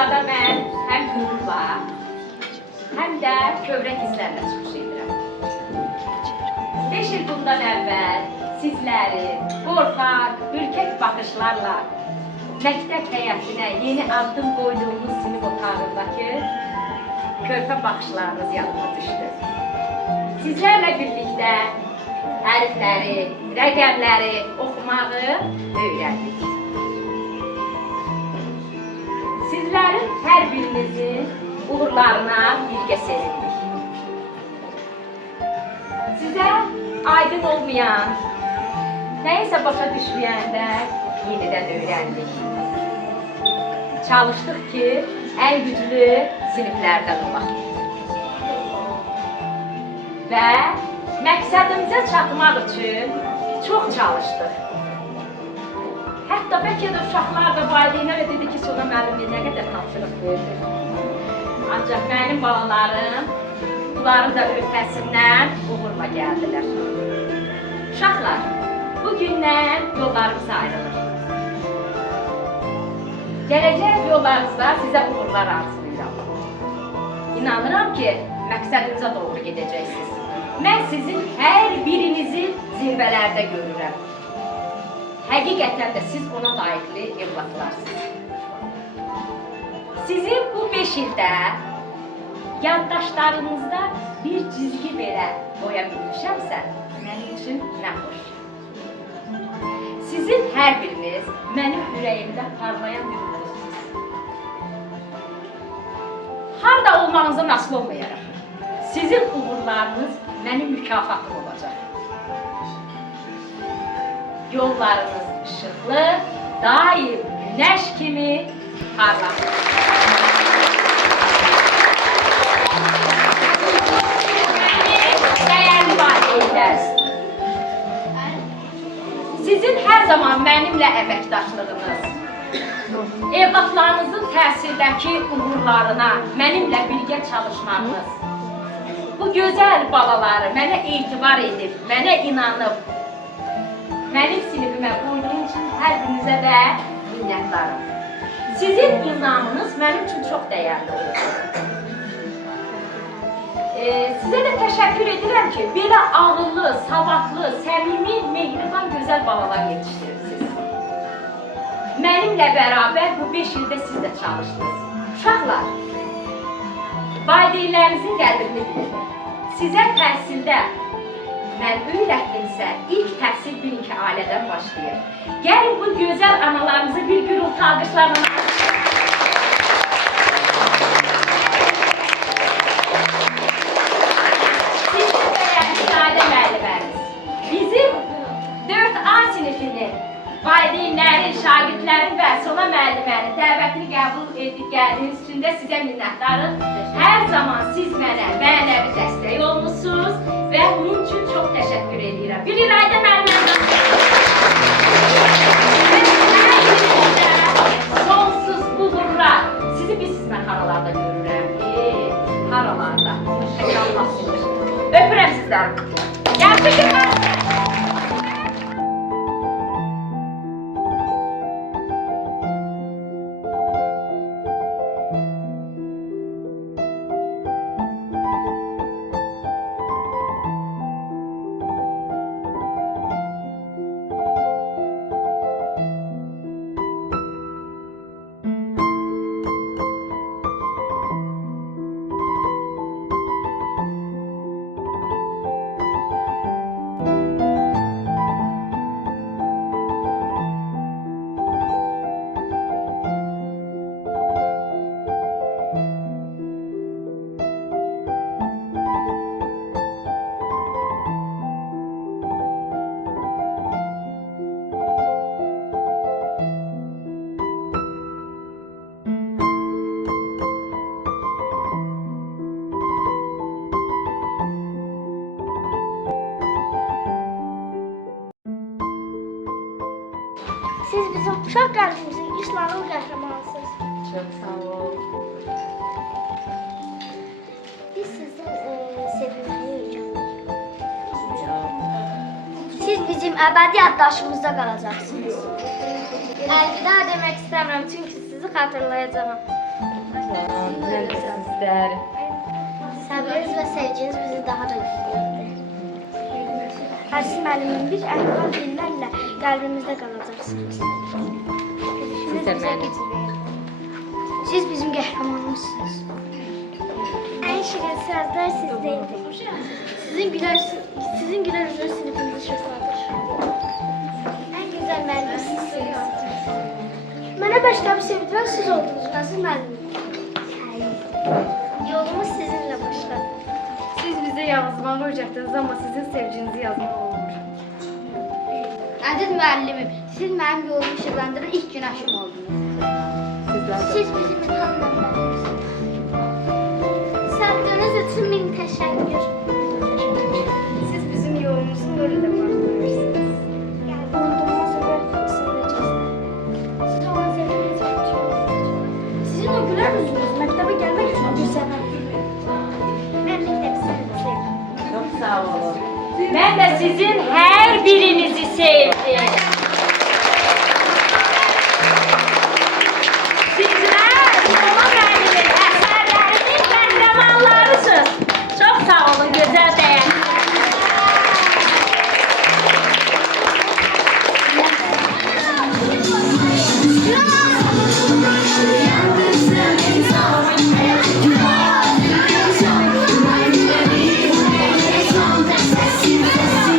burada mən həm qürurla, həm də kövrək hisslərlə çıxış edirəm. 5 il bundan əvvəl sizləri qorxaq, ürkək baxışlarla məktəb həyətinə yeni addım qoyduğunuz sinif otağındakı körpə baxışlarınız yanıma düşdü. Sizlərlə birlikdə əlifləri, rəqəmləri oxumağı öyrəndik. Sizlərin hər birinizin uğurlarına birgə sevindik. Sizə aydın olmayan, nəyisə başa düşməyəndə yenidən öyrəndik. Çalışdıq ki, ən güclü siniflərdən olaq. Və məqsədimizə çatmaq üçün çox çalışdıq. Hətta bəlkə də uşaqlar da valideynlərə dedi ki, Sona müəllimə nə qədər tapşırıq verdi. Ancaq mənim balalarım bunların da öhdəsindən uğurla gəldilər. Uşaqlar, bugündən yollarımız ayrılır. Gələcək yollarınızda sizə uğurlar arzulayıram. İnanıram ki, məqsədinizə doğru gedəcəksiniz. Mən sizin hər birinizi zirvələrdə görürəm. Həqiqətən də siz ona layiqli evlatlarsınız. Sizin bu 5 ildə yaddaşlarınızda bir cizgi belə qoya bilmişəmsə, mənim üçün nə xoş. Sizin hər biriniz mənim ürəyimdə parlayan bir ulduzsunuz. Harda olmağınızdan asılı olmayaraq, sizin uğurlarınız mənim mükafatım olacaq. Yollarınız işıqlı, daim günəş kimi parlaq. Dəyərli valideynlər, sizin hər zaman mənimlə əməkdaşlığınız, evlatlarınızın təhsildəki uğurlarına mənimlə birgə çalışmağınız, bu gözəl balaları mənə etibar edib, mənə inanıb, mənim sinifimə qoyduğum üçün hər birinizə də minnətdarım. Sizin inamınız mənim üçün çox dəyərli olur. Sizə də təşəkkür edirəm ki, belə ağıllı, savadlı, səmimi, mehriban, gözəl balalar yetişdirirsiniz. Mənimlə bərabər bu 5 ildə siz də çalışdınız. Uşaqlar, valideynlərinizin qədrini bilin. Sizə təhsildə mən öyrətdimsə, ilk təhsil birinki ailədən başlayır. Gəlin bu gözəl analarımızı bir gürültü alqışlarla valideynlərin, şagirdlərin və Sona müəllimənin dəvətini qəbul edib gəldiyiniz üçün də sizə minnətdarım. Hər zaman siz mənə mənəvi dəstək olmuşsunuz və bunun üçün çox təşəkkür edirəm. Bir İlayda müəllimə sonsuz uğurlar. Sizi biz xidmətxanalarda görürəm. Haralarda. Allahsınız. Öpürəm sizləri. Yaxşı günlər. Siz bizim uşaq qəlbimizin İslamın qəhrəmanısınız. Çox sağ ol. Biz sizdən sevilməyi öyrəndik. Siz bizim əbədi yaddaşımızda qalacaqsınız. Əlvida demək istəmirəm, çünki sizi xatırlayacağam. göstərin. Səbriniz və sevginiz bizi daha da yüksəltdi. Əziz müəllimim, bir əhval dinlərlə qəlbimizdə qalacaqsınız. Siz də mənim. Siz bizim qəhrəmanımızsınız. Ən şirin sözlər sizdəydi. Sizin gülər üzünüz sinifimizi şəfsadır. Ən gözəl müəllim sizsiniz. Mənə başlamı sevindirən siz oldunuz, Nəsir müəllim. Yolumuz sizinlə başladı. Siz bize yazmağı öyrətdiniz, amma sizin sevginizi yazmaq olmur. Əziz müəllimim, siz mənim yolumu işıqlandıran ilk günəşim oldunuz. Siz bizim ilham mənbərimizsiniz. Səbriniz üçün min təşəkkür. Siz bizim yolumuzu böyle de başlayırsınız. Unudulmaz ömür fırsatlayacağız. Siz olan sevginizi tutuyorsunuz. Sizin o güler yüzünüz məktəbə gəlmək üçün bir səbəbdir. Mən məktəbsizim. Çox sağ olun. Mən də sizin hər birinizi sevdim. Sizlər Soma müəllimin əsərlərinin qəhrəmanlarısınız. Çox sağ olun, gözəl bəyəm. Sessiz sessiz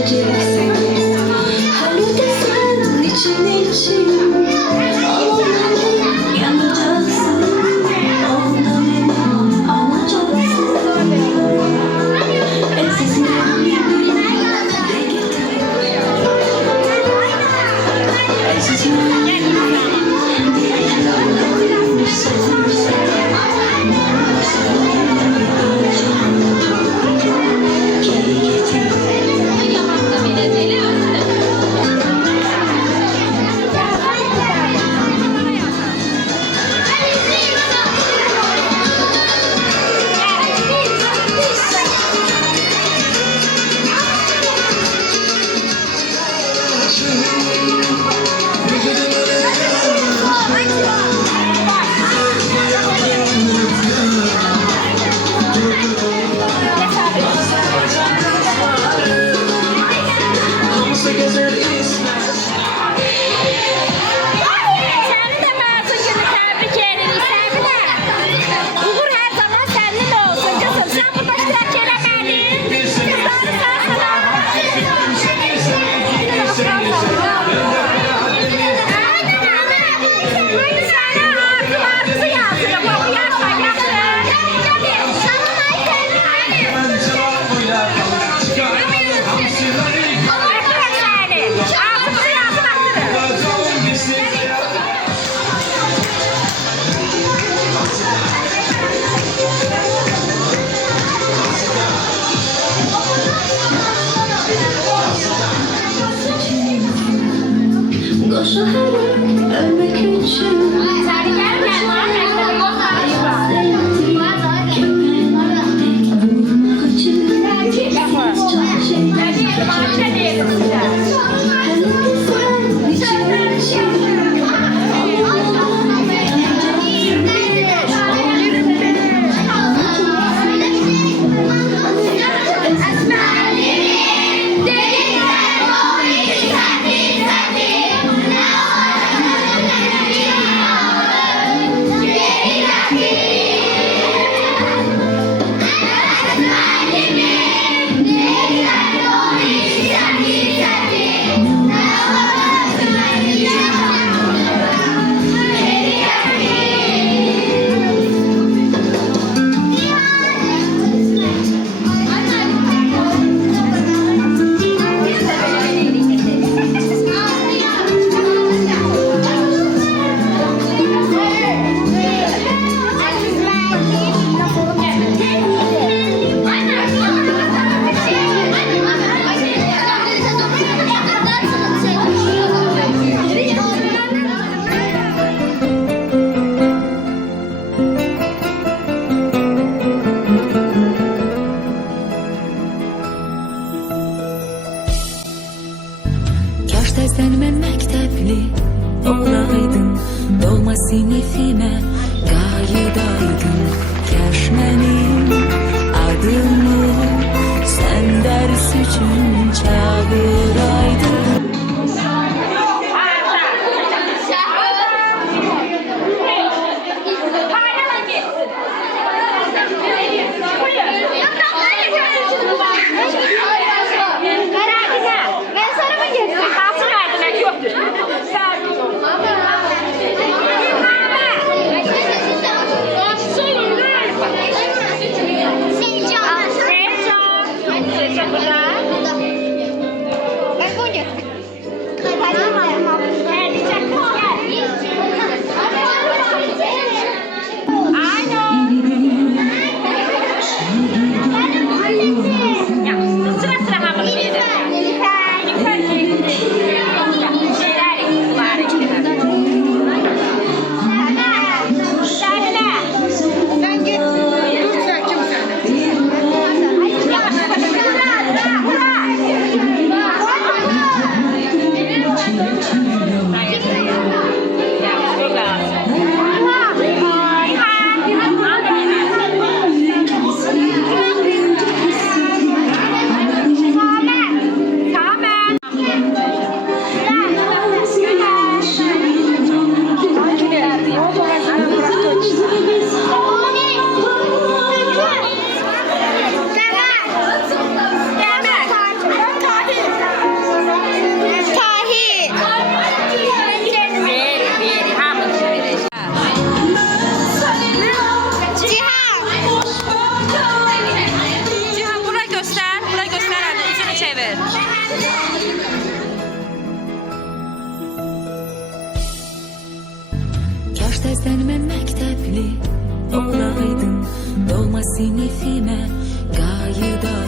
geçeceksin. Hani desen için için yanacaksın. Onda beni anacaksın. Eskisinden de getir. Eskisinden Səni də məzun günü təbrik edirik, səni də. Uğur hər zaman sənin olsun, qızım. Sən burada iştirak eləmədin. Qızları Haydi sənə arzularınızı yazırım, oxuyarsan yaxşı. Öpürəm səni. Arzunuzu yazın, atırım. koşarak ölmek için. Səni gəlməyən var, məktəbə yoxdur. Kaş tezden mən məktəbli olaydım, doğma sinifimə qayıdaydım. Kaş mənim adımı sən dərs üçün çağıraydın. Paylaşın getsin. Ben sana mı getirdim? Kalsın merdiven yoktur. Sen sinifime qayıdaydım.